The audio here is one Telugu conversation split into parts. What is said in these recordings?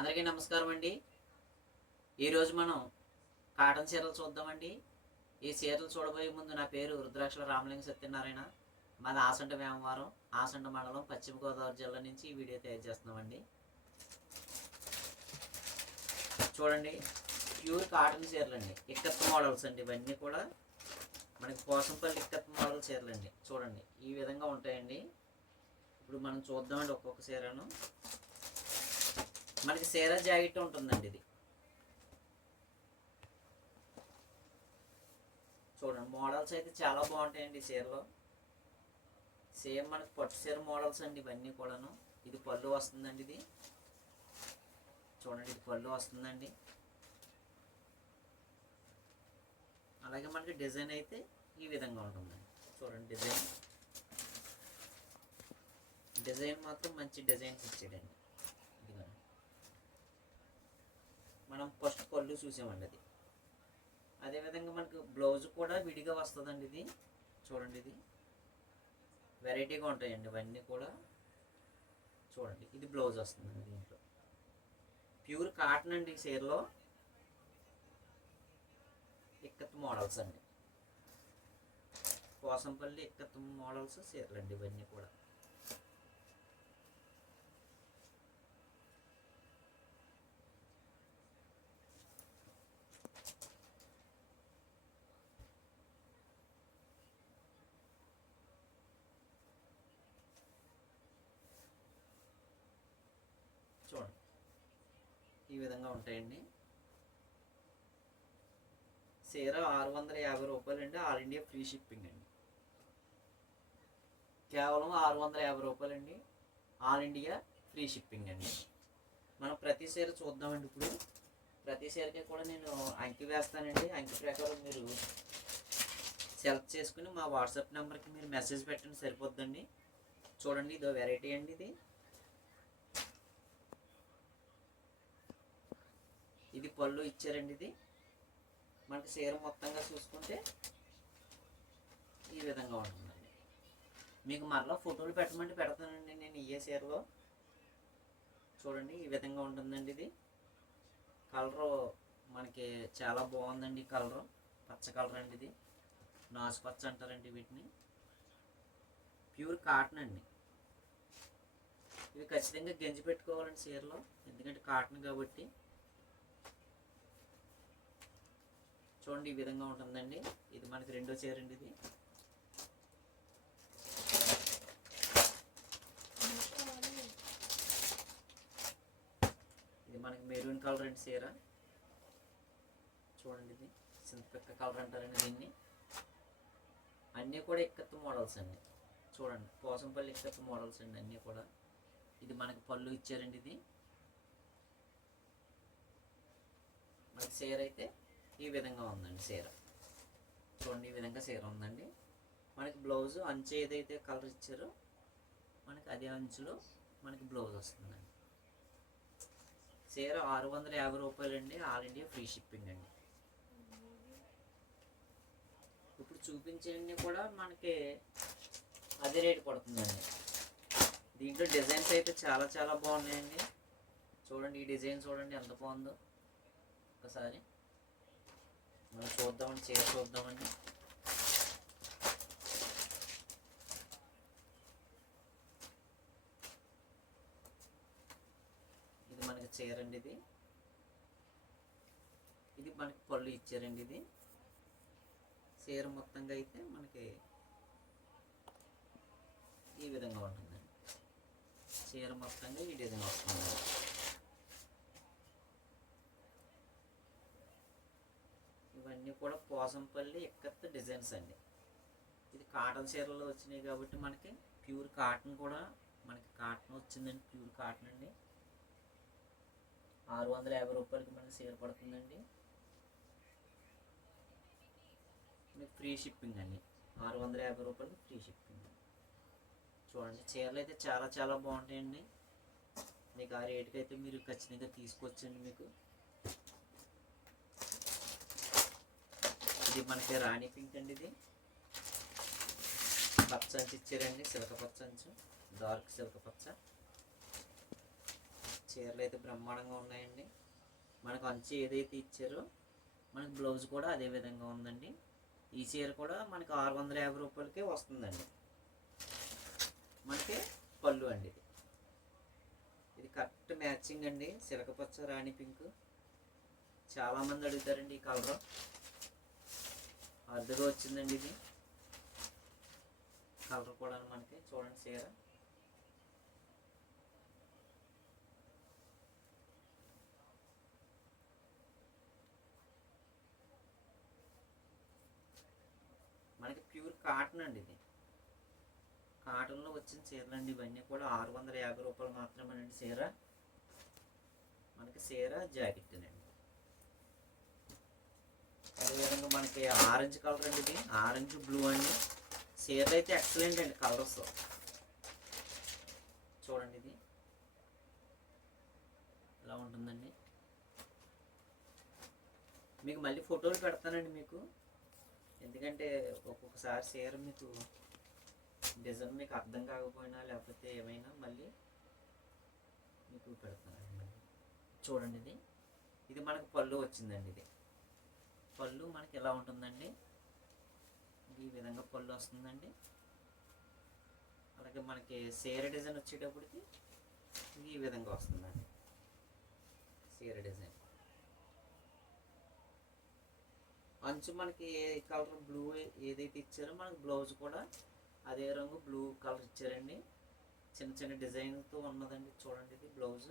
అందరికీ నమస్కారం అండి. ఈరోజు మనం కాటన్ చీరలు చూద్దామండి. ఈ చీరలు చూడబోయే ముందు నా పేరు రుద్రాక్షల రామలింగ సత్యనారాయణ. మాది ఆసంట వ్యామవారం ఆసంట మండలం పశ్చిమ గోదావరి జిల్లా నుంచి ఈ వీడియో తయారు చేస్తున్నామండి చూడండి ప్యూర్ కాటన్ చీరలు అండి ఇక్కత్ మోడల్స్ అండి ఇవన్నీ కూడా. మనకి పోసంపల్లి ఇక్కత్ మోడల్ చీరలు అండి చూడండి ఈ విధంగా ఉంటాయండి. ఇప్పుడు మనం చూద్దామండి ఒక్కొక్క చీరను. మనకి సీరా జాకెట్ ఉంటుందండి ఇది. చూడండి మోడల్స్ అయితే చాలా బాగుంటాయండి ఈ చీరలో. సేమ్ మనకి పట్టు చీర మోడల్స్ అండి ఇవన్నీ కూడాను. ఇది పళ్ళు వస్తుందండి ఇది. చూడండి ఇది పళ్ళు వస్తుందండి. అలాగే మనకి డిజైన్ అయితే ఈ విధంగా ఉంటుందండి. చూడండి డిజైన్. డిజైన్ మాత్రం మంచి డిజైన్స్ ఇచ్చాడండి. మనం ఫస్ట్ పళ్ళు చూసామండి అది. అదేవిధంగా మనకు బ్లౌజ్ కూడా విడిగా వస్తుందండి ఇది. చూడండి ఇది. వెరైటీగా ఉంటాయండి ఇవన్నీ కూడా. చూడండి ఇది బ్లౌజ్ వస్తుందండి దీంట్లో. ప్యూర్ కాటన్ అండి ఈ చీరలో. ఇక్కత్ మోడల్స్ అండి. కోసంపల్లి ఇక్కత్ మోడల్స్ సీరలు అండి ఇవన్నీ కూడా చూడండి ఈ విధంగా ఉంటాయండి. చీర ఆరు వందల యాభై రూపాయలు అండి ఆల్ ఇండియా ఫ్రీ షిప్పింగ్ అండి. కేవలం ఆరు వందల యాభై రూపాయలు అండి ఆల్ ఇండియా ఫ్రీ షిప్పింగ్ అండి. మనం ప్రతి చీర చూద్దామండి ఇప్పుడు. ప్రతి చీరకి కూడా నేను అంకి వేస్తానండి. అంకి ప్రకారం మీరు సెలెక్ట్ చేసుకుని మా వాట్సాప్ నెంబర్కి మీరు మెసేజ్ పెట్టండి. సరిపోద్దండి. చూడండి ఇదో వెరైటీ అండి ఇది. పళ్ళు ఇచ్చారండి ఇది. మనకి చీర మొత్తంగా చూసుకుంటే ఈ విధంగా ఉంటుందండి. మీకు మరలా ఫోటోలు పెట్టమంటే పెడతానండి నేను ఇయ్యే చీరలో. చూడండి ఈ విధంగా ఉంటుందండి ఇది. కలరు మనకి చాలా బాగుందండి కలరు. పచ్చ కలర్ అండి ఇది. నాసు పచ్చ అంటారండి వీటిని. ప్యూర్ కాటన్ అండి. ఇవి ఖచ్చితంగా గంజి పెట్టుకోవాలండి చీరలో. ఎందుకంటే కాటన్ కాబట్టి. చూడండి ఈ విధంగా ఉంటుందండి. ఇది మనకి రెండో చీర అండి ఇది. ఇది మనకి మెరూన్ కలర్ అండి చీర. చూడండి ఇది. చింతపిక్క కలర్ అంటారండి దీన్ని. అన్నీ కూడా ఇక్కత్తు మోడల్స్ అండి. చూడండి. పోసంపల్లి ఇక్కత్తు మోడల్స్ అండి అన్నీ కూడా. ఇది మనకి పళ్ళు ఇచ్చారండి ఇది. మనకి చీర అయితే ఈ విధంగా ఉందండి చీర. చూడండి ఈ విధంగా చీర ఉందండి. మనకి బ్లౌజ్ అంచు ఏదైతే కలర్ ఇచ్చారో మనకి అదే అంచులో మనకి బ్లౌజ్ వస్తుందండి. చీర ఆరు వందల యాభై రూపాయలు అండి ఆల్ ఇండియా ఫ్రీ షిప్పింగ్ అండి. ఇప్పుడు చూపించేవన్నీ కూడా మనకి అదే రేటు పడుతుందండి. దీంట్లో డిజైన్స్ అయితే చాలా చాలా బాగున్నాయండి. చూడండి ఈ డిజైన్ చూడండి ఎంత బాగుందో. ఒకసారి మనం చూద్దామని చీర చూద్దామండి ఇది మనకి చీర అండి ఇది. ఇది మనకి పళ్ళు ఇచ్చారండి ఇది. చీర మొత్తంగా అయితే మనకి ఈ విధంగా ఉంటుందండి. చీర మొత్తంగా ఈ విధంగా వస్తుంది ఇవన్నీ కూడా పోసంపల్లి ఎక్కత్త డిజైన్స్ అండి. ఇది కాటన్ చీరలు వచ్చినాయి కాబట్టి మనకి ప్యూర్ కాటన్ కూడా మనకి కాటన్ వచ్చిందండి ప్యూర్ కాటన్ అండి. ఆరు వందల యాభై రూపాయలకి మనకి చీర పడుతుందండి. మీకు ఫ్రీ షిప్పింగ్ అండి. ఆరు వందల యాభై రూపాయలకి ఫ్రీ షిప్పింగ్. చూడండి చీరలు అయితే చాలా చాలా బాగుంటాయండి. మీకు ఆ రేటుకి అయితే మీరు ఖచ్చితంగా తీసుకోవచ్చండి మీకు. ఇది మనకి రాణి పింక్ అండి ఇది. పచ్చంచు ఇచ్చారండి సిలక పచ్చంచు డార్క్ సిల్క్ పచ్చ. చీరలు అయితే బ్రహ్మాండంగా ఉన్నాయండి. మనకు అంచు ఏదైతే ఇచ్చారో మనకి బ్లౌజ్ కూడా అదే విధంగా ఉందండి. ఈ చీర కూడా మనకి ఆరు వందల యాభై రూపాయలకే వస్తుందండి. మనకి పళ్ళు అండి ఇది. ఇది కరెక్ట్ మ్యాచింగ్ అండి. సిలకపచ్చ రాణి పింక్. చాలామంది అడుగుతారండి ఈ కలర్. అర్థగా వచ్చిందండి ఇది. కలర్ కూడా మనకి చూడండి చీర. మనకి ప్యూర్ కాటన్ అండి ఇది. కాటన్లో వచ్చిన చీరలు అండి ఇవన్నీ కూడా ఆరు వందల యాభై రూపాయలు మాత్రమేనండి చీర. మనకి చీర జాకెట్ అండి అదేవిధంగా మనకి ఆరెంజ్ కలర్ అండి ఇది. ఆరెంజ్ బ్లూ అండి. సీర అయితే ఎక్సలెంట్ అండి కలర్స్. చూడండి ఇది. ఇలా ఉంటుందండి? మీకు మళ్ళీ ఫోటోలు పెడతానండి మీకు. ఎందుకంటే ఒక్కొక్కసారి చీర మీకు డిజైన్ మీకు అర్థం కాకపోయినా లేకపోతే ఏమైనా మళ్ళీ మీకు పెడతానండి చూడండి ఇది. ఇది మనకు పళ్ళు వచ్చిందండి ఇది. పళ్ళు మనకి ఎలా ఉంటుందండి? ఈ విధంగా పళ్ళు వస్తుందండి. అలాగే మనకి సీర డిజైన్ వచ్చేటప్పటికి ఈ విధంగా వస్తుందండి. సీర డిజైన్. అంచు మనకి ఏ కలర్ బ్లూ ఏదైతే ఇచ్చారో మనకి బ్లౌజ్ కూడా అదే రంగు బ్లూ కలర్ ఇచ్చారండి. చిన్న చిన్న డిజైన్తో ఉన్నదండి చూడండి ఇది బ్లౌజ్.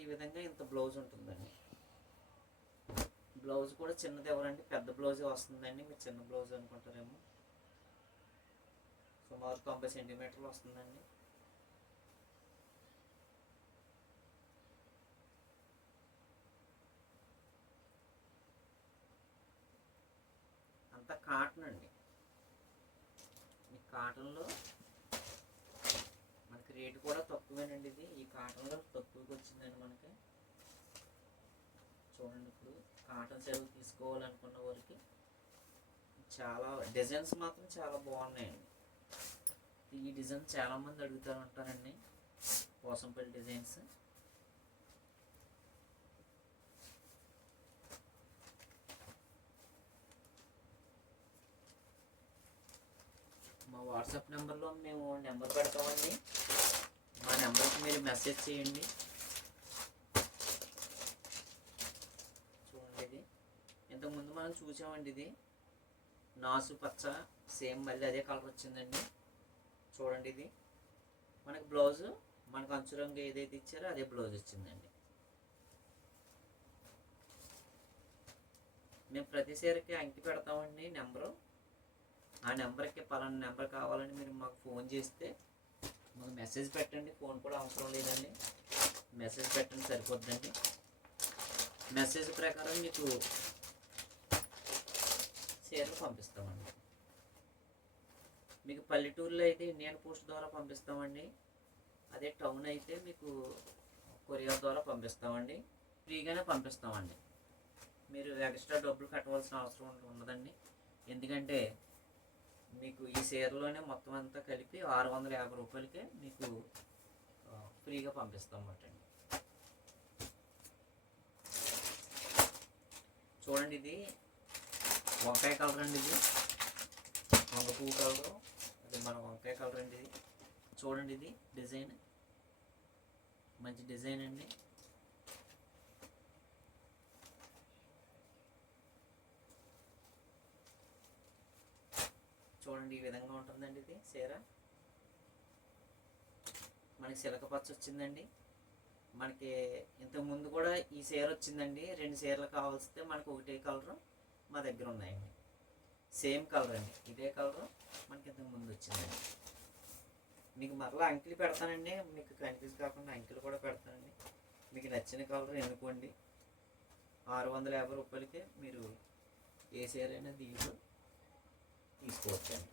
ఈ విధంగా ఇంత బ్లౌజ్ ఉంటుందండి. బ్లౌజ్ కూడా చిన్నది ఎవరండి? పెద్ద బ్లౌజే వస్తుందండి. మీరు చిన్న బ్లౌజ్ అనుకుంటారేమో. సుమారు తొంభై సెంటీమీటర్లు వస్తుందండి. అంతా కాటన్ అండి. ఈ కాటన్లో మనకి రేటు కూడా తక్కువేనండి ఇది. ఈ కాటన్లో తక్కువకి వచ్చిందండి మనకి. చూడండి ఇప్పుడు. కాటన్ సేవలు తీసుకోవాలనుకున్న వారికి చాలా డిజైన్స్ మాత్రం చాలా బాగున్నాయండి. ఈ డిజైన్ చాలా మంది అడుగుతూ ఉంటారండి పోసంపల్లి డిజైన్స్ మా వాట్సాప్ నెంబర్లో మేము నెంబర్ పెడతామండి. మా నెంబర్కి మీరు మెసేజ్ చేయండి చూడండి ఇది ఇంతకుముందు మనం చూసామండి ఇది. నాసు పచ్చ సేమ్ మళ్ళీ అదే కలర్ వచ్చిందండి. చూడండి ఇది. మనకి బ్లౌజు మనకు అంచు రంగు ఏదైతే ఇచ్చారో అదే బ్లౌజ్ వచ్చిందండి. మేము ప్రతి సీరకి అంకి పెడతామండి నెంబరు. ఆ నెంబర్కి పలానా నెంబర్ కావాలని మీరు మాకు ఫోన్ చేస్తే మాకు మెసేజ్ పెట్టండి. ఫోన్ కూడా అవసరం లేదండి. మెసేజ్ పెట్టండి సరిపోద్దండి. మెసేజ్ ప్రకారం మీకు చీరలు పంపిస్తామండి. మీకు పల్లెటూరులో అయితే ఇండియన్ పోస్ట్ ద్వారా పంపిస్తామండి. అదే టౌన్ అయితే మీకు కొరియర్ ద్వారా పంపిస్తామండి. ఫ్రీగానే పంపిస్తామండి. మీరు ఎక్స్ట్రా డబ్బులు కట్టవలసిన అవసరం ఉండదండి. ఎందుకంటే మీకు ఈ చీరలోనే మొత్తం అంతా కలిపి ఆరు వందల యాభై రూపాయలకే మీకు ఫ్రీగా పంపిస్తాం అండి. చూడండి ఇది వంకాయ కలర్ అండి ఇది. వంక పువ్వు కలర్. అది మన వంకాయ కలర్ అండి ఇది. చూడండి ఇది డిజైన్. మంచి డిజైన్ అండి. చూడండి ఈ విధంగా ఉంటుందండి ఇది చీర. మనకి సిలక పచ్చ వచ్చిందండి. మనకి ఇంతకుముందు కూడా ఈ చీర వచ్చిందండి. రెండు చీరలు కావాల్సితే మనకు ఒకటే కలరు. మా దగ్గర ఉన్నాయండి. సేమ్ కలర్ అండి. ఇదే కలర్ మనకి ఇంతకు ముందు వచ్చిందండి. మీకు మరలా అంకిలు పెడతానండి. మీకు కన్ఫ్యూజ్ కాకుండా అంకిలు కూడా పెడతానండి. మీకు నచ్చిన కలర్ ఎన్నుకోండి. ఆరు వందల యాభై రూపాయలకే మీరు ఏ చీర అయినా దీంట్లో తీసుకోవచ్చండి.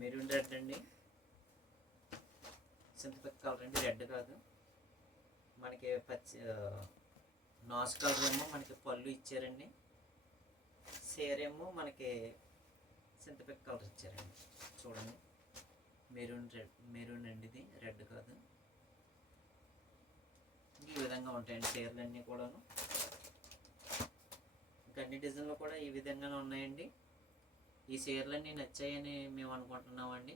మెరూన్ రెడ్ అండి. సింథటిక్ కలర్ అండి. రెడ్ కాదు. మనకి పచ్చి నాస్ కలర్ ఏమో మనకి పళ్ళు ఇచ్చారండి. సేరేమో మనకి చింతపిక్క కలర్ ఇచ్చారండి. చూడండి. మెరూన్ రెడ్ మెరూన్ అండి ఇది రెడ్ కాదు. ఈ విధంగా ఉంటాయండి చీరలు అన్నీ కూడాను. ఇంకా అన్ని డిజైన్లు కూడా ఈ విధంగానే ఉన్నాయండి. ఈ చీరలన్నీ నచ్చాయని మేము అనుకుంటున్నామండి.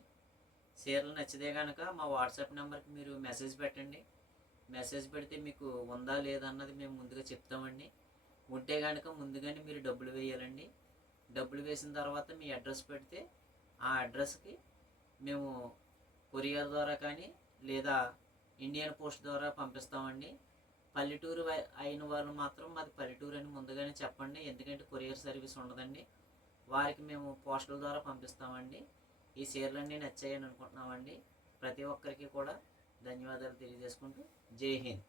చీరలు నచ్చితే కనుక మా వాట్సాప్ నెంబర్కి మీరు మెసేజ్ పెట్టండి. మెసేజ్ పెడితే మీకు ఉందా లేదా అన్నది మేము ముందుగా చెప్తామండి. ఉంటే కనుక ముందుగానే మీరు డబ్బులు వేయాలండి. డబ్బులు వేసిన తర్వాత మీ అడ్రస్ పెడితే ఆ అడ్రస్కి మేము కొరియర్ ద్వారా కానీ లేదా ఇండియన్ పోస్ట్ ద్వారా పంపిస్తామండి. పల్లెటూరు అయిన వాళ్ళు మాత్రం మాది పల్లెటూరు అని ముందుగానే చెప్పండి. ఎందుకంటే కొరియర్ సర్వీస్ ఉండదండి. వారికి మేము పోస్టల్ ద్వారా పంపిస్తామండి. ఈ చీరలన్నీ నచ్చాయని అనుకుంటున్నామండి. ప్రతి ఒక్కరికి కూడా ధన్యవాదాలు తెలియజేసుకుంటూ జై హింద్.